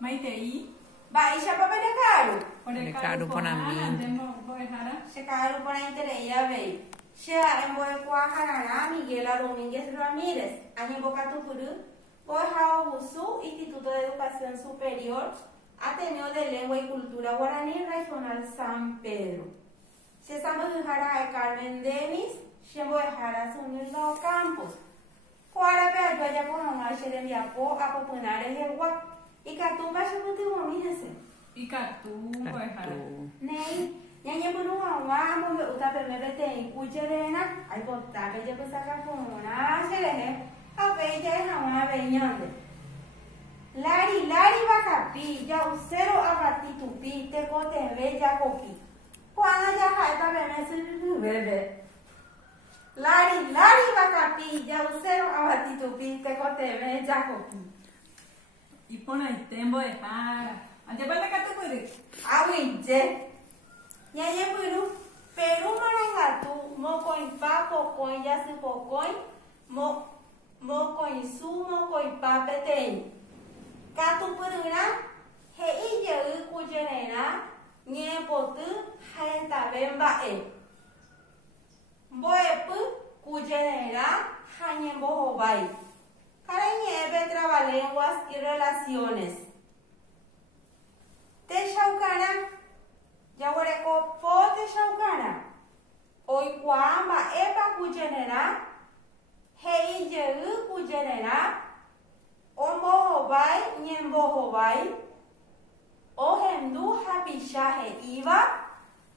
Maitei. Baixa para ver caro. Ore caro ponamento. Se caro para interella vei. Se en boe Guajarará Miguel Domínguez Ramírez. Año Bocatupuru. Boja Obusu, Instituto de Educación Superior. Ateneo de Lengua y Cultura Guaraní Regional San Pedro. Se estamos de Jara Carmen Denis. Se boe Jara Sunildo Campos. Cuara pe allá por mamá se le envió a populares de Gua. Y Catumba se pudo mírense. Y Catumba Jara. Nei, ñañe por un agua, me gusta perder te cucherena, hay porta que yo pues saca como una serene, a ver ya es agua veñonde. Lari bacapi, ya usero a batitupi, te cote bella copi. Cuando ya jaita bebé se bebé. Lari bacapi, ya usero a batitupi, te cote bella copi. Y pon ahí tembo de Jara. Ante para Catupuri. Awinje. Ñañe Perú marangatu, mocoin pa, pocoin yasi pocoin, mocoin su, mocoin pa petein. Catupurina, hei ye cujerena, nye potu, haeta bemba e. Boepu, cujerena, hañe bohobai. Carañebe trabalenguas y relaciones. Te chaucana. Yaguareco pote chaucana. Hoy cuamba epa cuyenera. Hei yeu cuyenera. Ombo hobai, ñembo hobai. Ohendu hapishaje iba.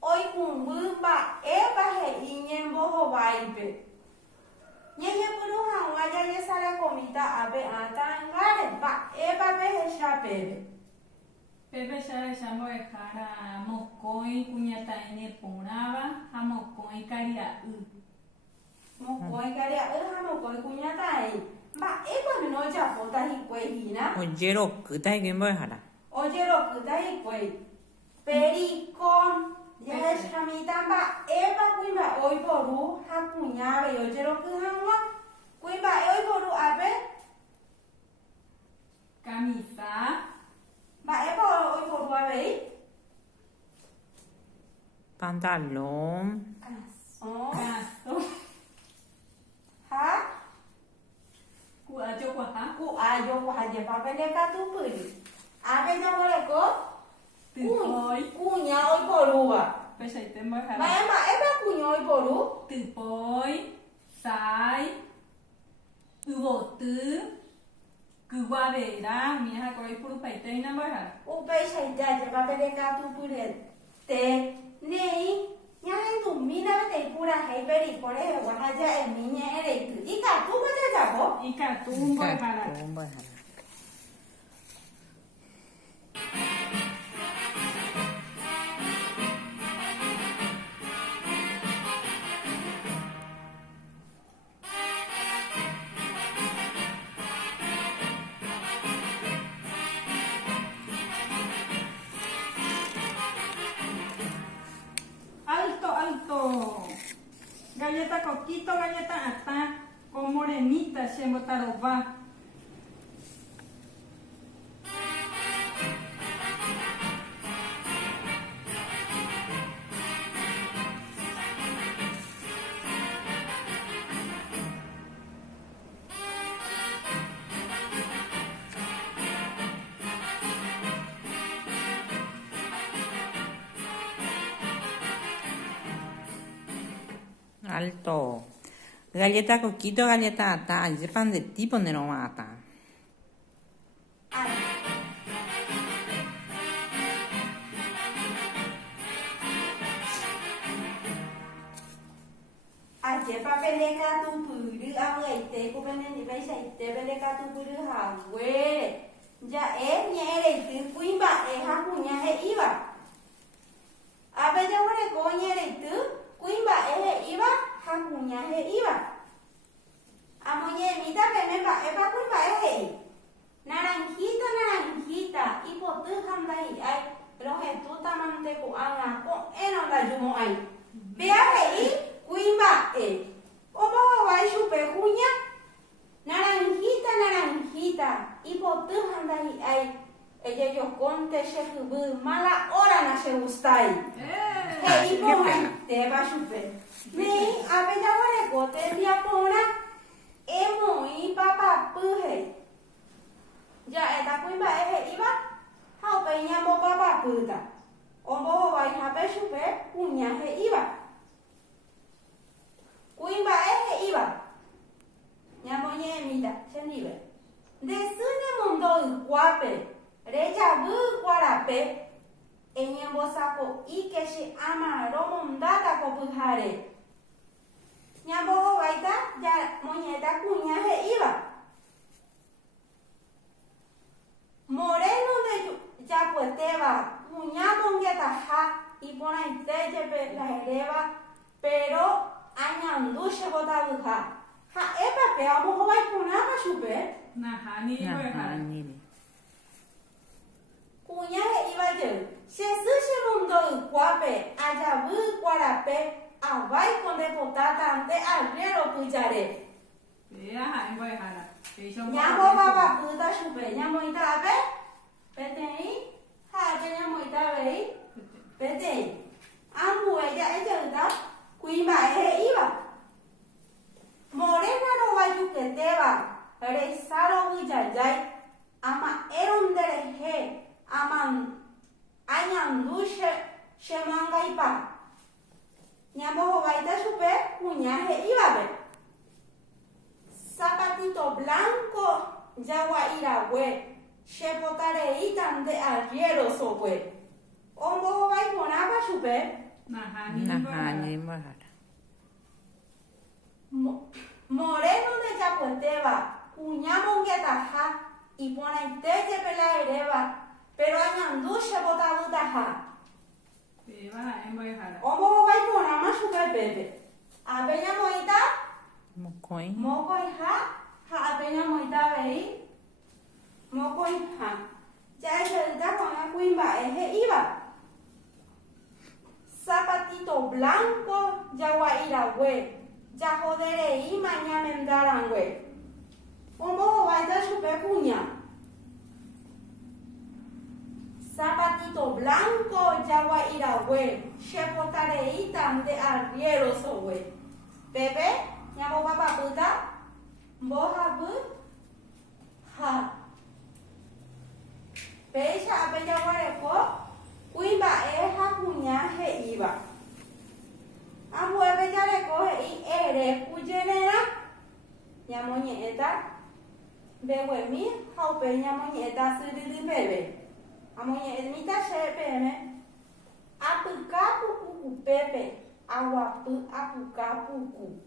Hoy cumbumba epa hei ñembo hobai pe. Ñeñe puruja waya yesara comita abe atangare ba epa peje chapebe. Pepe ya llamo de Jara Moscoy, Cuñata N. Ponaba, Jamoscoy, Caria U. Moscoy, Caria U, Jamoscoy, Cuñata N. Ba epa no ya pota hicuejina. Oyero, ¿qué que voy a dejar? Oye, lo que está hicue. Pericón. Ya es jamita ba epa cuimba hoy boru, jacuñabe. Oye, lo que jamua. Cuimba hoy boru abe. Camisa. Ba epa hoy boru abe. Pantalón. Caso. Ha? Cuayo Guaja. Ayo guaje papel catupuri. Abe ya boleco. Tipoy. Cuña hoy borúa. Pepe y tembo de Jara. Maema eba cuña hoy ború. Tipoy. Sai. Ubotu. Guavera. Mi hija corre por Upaite y Nambaja. Upe shaita papel catupuri. Te nei. Ya en tu mina te pura heiberi por eso guaja en niña eres tú. Y catupa ya jabo. Y Catumba de Jara. Voy a dejar. Alto. Galleta coquito, galleta atá, con morenita, chembo tarobá. Alto. Galleta coquito, galleta ata. Sepan de tipo de no mata. Aje papel catupuri. Abuete cupene ni pe shaite papel catupuri hawe. Ya ñere tu cuimba jacuña he iba. Abe ya boleco ñere tu. Cuimba iba, jacuña iba. Amoñe, mita que me va, epa cuimba naranjita, y por tu janda y ay, los estuta manteco, ana, con eno yumo ay. Vea cuimba Omo va chupe cuña, naranjita, y por tu janda y ay, ella yo conte shehubu mala hora na she gustai. Hei pona te va chupe. Ni apeja vare gote dia pona emo i papa puhe. Ya eta kuimba iba. Hau pe nyamo papa puta. Ombo vai hape chupe punya he iba. Kuimba iba. Nyamo nye emita chenibe. De sune mundo guape. Reja bu guarape. Enyembo sapo ikeshi ama romondata ko puhare. Nyambo vaita ya moñeta cuña he iba. Moreno de ya pueteba cuña mongueta ja y pona iteje la hereba pero añandushe bota buja. Ha epa pe amo vai pona ma chupe. Nahani Nahani. Cuña he iba yo. Se sushi mundo guape allá bu guarape. Avai con deputata ante arriero pujare. Vea, en Guayjara. Nyamo baba puta chupe, nyamo ita ape. Petei, ha pe nyamo ita vei. Petei. Ambu ella uta, kuima iba. Morena no vayu que teba, reisaro vujayay. Ama erondere he, aman añandushe shemanga ipa. Nyamo vaita chupe, cuñaje iba ver. Zapatito blanco, yagua iragüe. Shepotareitan de arriero sopue. Ombo vai ponaba chupe. Nahani Guayjara. Moreno de chapueteba, cuñamongueta ja. Y pone teje pela hereba. Pero añandushe botabuta ja. Vea, en Guayjara. Ombo vai ponaba chupe bebe. Apeña moita. Mokoi. Mokoi ha apeña moita vei. Mokoi ha. Ya se con la cuimba iba. Zapatito blanco, yaguairagüe. Ya jodere y mañana mendarangüe. Ombo vaita chupe cuña. Zapatito blanco, yaguairagüe. Shepotareita de arriero sowe. Pepe, llamo papá puta. Boja bu. Ha. Pecha apeya guareco. Cuimba eja cuñaje iba. Ambu apeya recoge y ere cuyenera. Llamo ñeta. Bebe mi. Jaupe llamo ñeta sirili bebe. Amo ñeta shepeme. Apucapu pepe. Aguapu apucapu.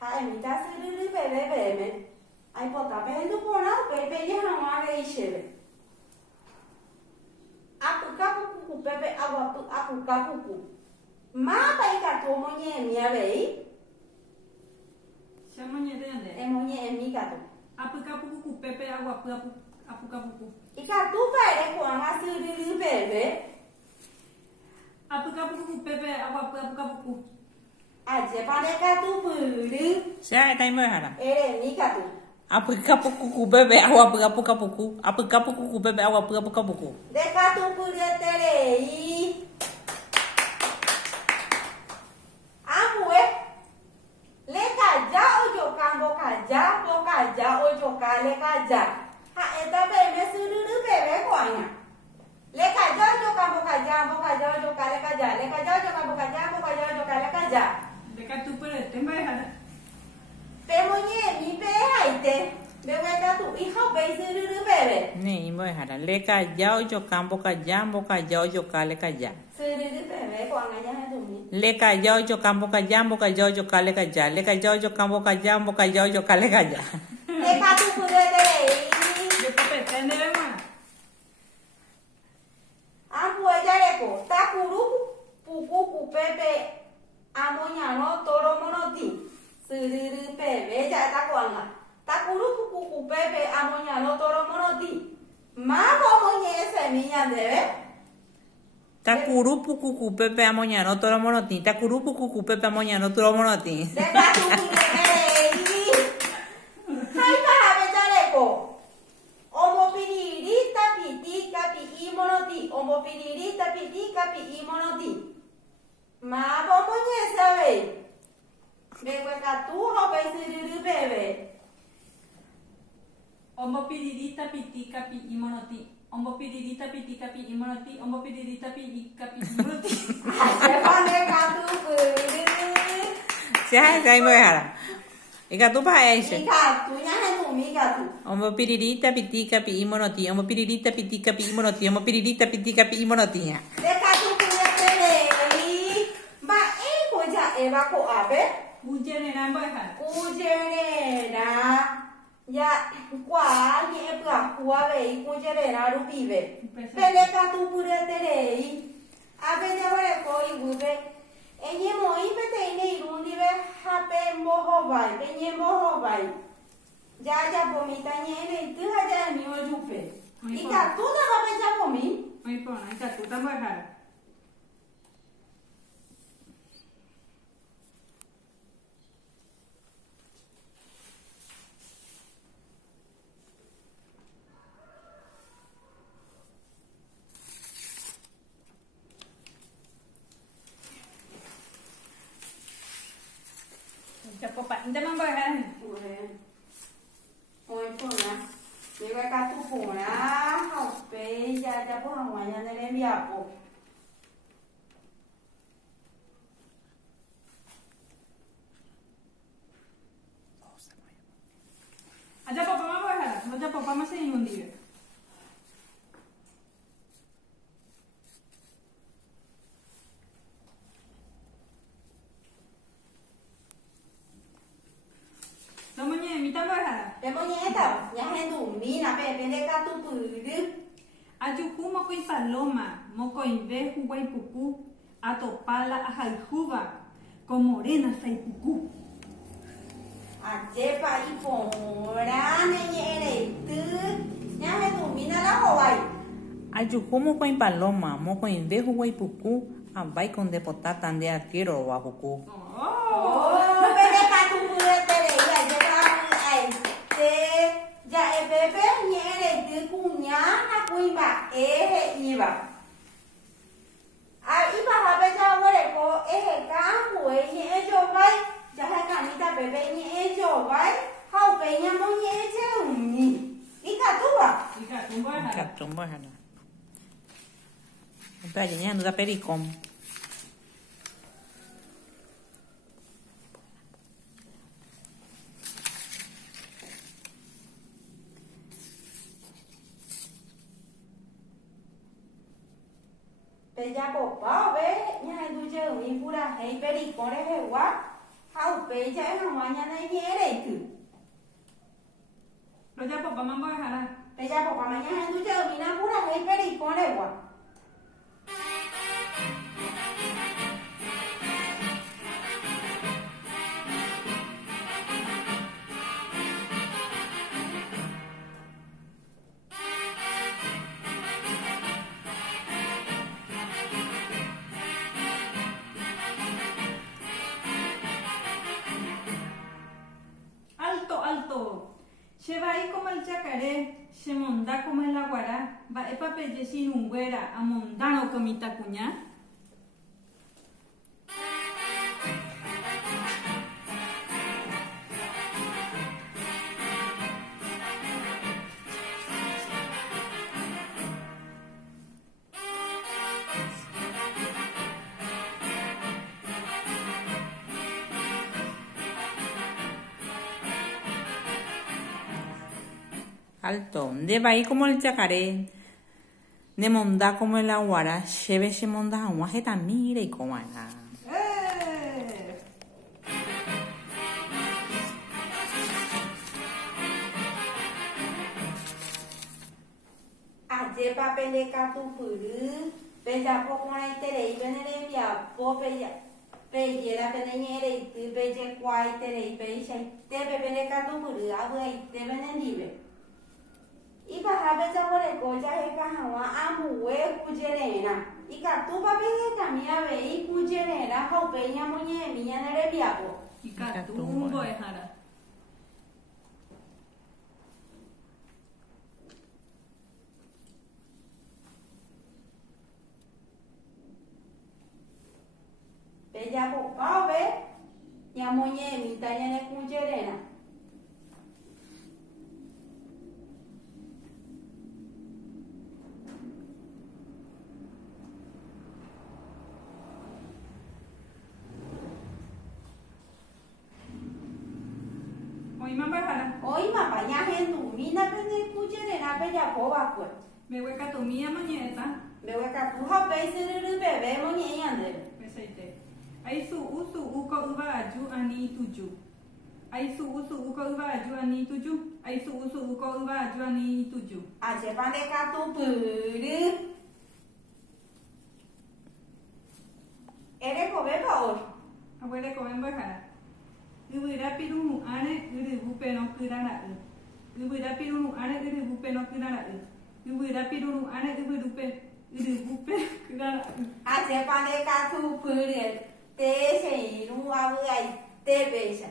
Ha emita sirili bebe bebe. Ay pota pendo pona pepe ya hamare ishebe. Apucapu pepe aguapu apucapu. Ma paika to moñe mi abei. Chamoñe de ande. Moñe mi gato. Apucapucu, pepe, agua, apucapucu. Y que tú pare con así bebé. Apucapucu, pepe, agua, apucapucu. Aje pare que tú puri. Sea esta Guayjara. Mi gato. Apucapucu bebe agua pucapucu. Apucapucu bebe agua pucapucu. De que tú puri terei. Amue. Le calla o yo cambo calla, bo calla o yo cale calla. Ha esta bebé sururu bebé coña. Le calla o yo cambo calla, bo calla o yo cale calla. Le calla o yo cambo calla, bo calla o yo cale calla. De que tú puedes, te Guayjara. Pemoñe mi peaite. Bebé que tu hijo ve sururu bebé. Ni Guayjara. Le callao yo cambo callambo callao yo cale calla. Sururu bebé coña ya es tu. Le callao yo cambo callambo callao yo cale calla. Le callao yo cambo callambo callao yo cale calla. Le que tú puedes terei. Yo te pretende, hermano. Ampuellareko, takuru, puku, pepe, amoñano, toro monoti. Sururu pepe, ya está cuanga. Takuru, puku, pepe, amoñano, toro monoti. Mamo moñe semilla debe. Tacurupu cucu pepe amoñano toro monotín. Tacurupu cucu pepe amoñano toro monotín. De takuru pepe. Hai para petareko. Omo piririta, pitica, ombo piririta pitica pi monoti. Ma bombo nye sabe. Bebe katu ho pe siruru bebe. Ombo piririta pitica pi imonoti. Ombo piririta pitica pi imonoti. Ombo piririta pitica pi imonoti. Se pone katu puru. Sai mo hara. Ika tu pa ese. Mika tu nya hanu mika tu. Ombo piririta pitica pi imonoti. Ombo piririta pitica pi imonoti. Ombo piririta pitica pi imonoti. De katu puru tele. Ba ko ja eva ko abe. Ujenera mboja. Ujenera. Ya kwa ni epla kuave ujenera rupibe. Pele katu puru tele. Abe ja ko igube. Enye moi pete ine irundi be hape moho bai, penye moho bai. Ja pomita nyene tu haja mi ojupe. Ika tu na hape ja pomi. Oi pona, ika tu ta mboja. Inte man börjar här. Oi pona. Llega katu pona, hape ja po hawanya nele miapo. Aja papa man börjar. Aja papa man säger un día. Mita börjar. Pemo nyeta, ya hendu mina pe pele katu puru. Ayuhu moko y paloma, moko y ve juguay pucú, atopala a jaljuba, con morena saipucú. Ajepa y pora nyere tu. Ya hendu mina la howai. Ayuhu moko en paloma, moko en vejo guaypucú, ambai con depotata de arquero o abucú. Oh, pele katu puru tele ya jepa ai te ya bebe nyere tu kunya na kuimba iba. A iba habe ja wore ko ka hue nye jo vai ja ha kanita bebe nye jo vai hau pe nya mo nye che umni. Ika tu ba. Ika tu börjar. Captumbo hana. Entonces, ya no da pericom. Pe ja po pa ve nya du je mi pura hei peri kore he wa hau pe ja ha nya na nye re tu. Lo ya papa man börjar. Pe ja po pa ma nya du je mi na pura hei peri kore wa. Alto, alto. Se va ahí como el chacaré, se monda como el aguará, va epa pelle sin ungüera, a mondano comita cuñá. Alto, de bahí como el chacaré, de mondá como el aguara, cheve se monda agua, jeta mire y comana. Aje pa pele katu puru, pe ja po kona itere benere bia po pe ja. Pe jera pele nyere tu pe je kwa itere pe ja te pe pele katu puru abu ite benendibe. Ika habe ja wore ko ja he ka hawa amu we kujerena. Ika tu pa pe he kamia ve I kujerena hau pe nya mo nye mi nya nere bia po. Ika tu börjar. ella popao ve ñamoñe mita ñane kucherena. Oima pajara. Hoy mapa ña hendu mina pene kucherena pe ya poba pues. Me hueca tu mía mañeta. Me voy a puja pe siruru bebé moñe ñande. Peseite. Ai su uko uba aju ani tuju. Ai su uko uba aju ani tuju. Ai su uko uba aju ani tuju. Ache pande katu puru. Ere kobe paor. Abuela comen bajara. Ubira piru ane uribu peno kirana. Ubira piru ane uribu peno kirana. Ubira piru ane uribu kirana. Ache pande katu puru. Te se iru abu ai te pesa.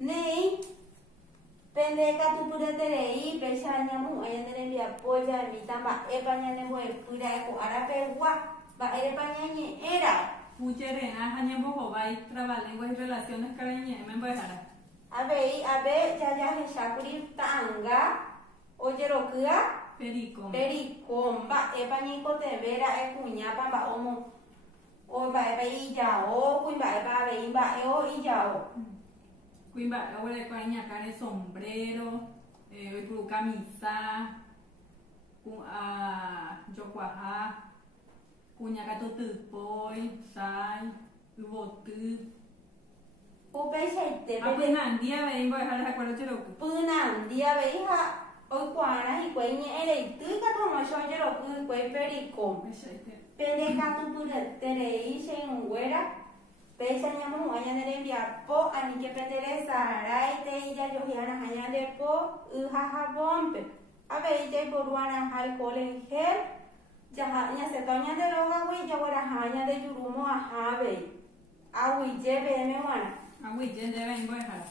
Nei. Pende katu puru terei pesa nyamu ayandere li apoya mi tamba epanya nebo pura eko arape wa. Ba ere pañañe era. Mucherena hañemo hobai trabalenguas y relaciones cariñe me bajara. Abe ya he shakuri tanga. Oye rokua. Perico. Pericomba epañico te vera e cuñapa ba omo. O ba ebe iyao, cuimba eba be imba eo iyao. Cuimba ahora coña cane sombrero, camisa, yocuaja. Cuña gato tupoi, sai, ubotu. Upe shaite be. Apenas día vengo a dejar de acuerdo cheroku. Punan dia be ha. Oi cuana y cueñe ere tu ka tomo shoye roku cue pericom. Pende katu pure terei se nguera. Pesa nyamu añadere enviar po ani que pendere sarai te ya yohiana añade po uhaha bombe. Abe ya poruana alcohol en gel. Ya se toña de roga güey ya ahora haña de yurumo a habe. Agüi je be me wana. Agüi je vengo a dejar.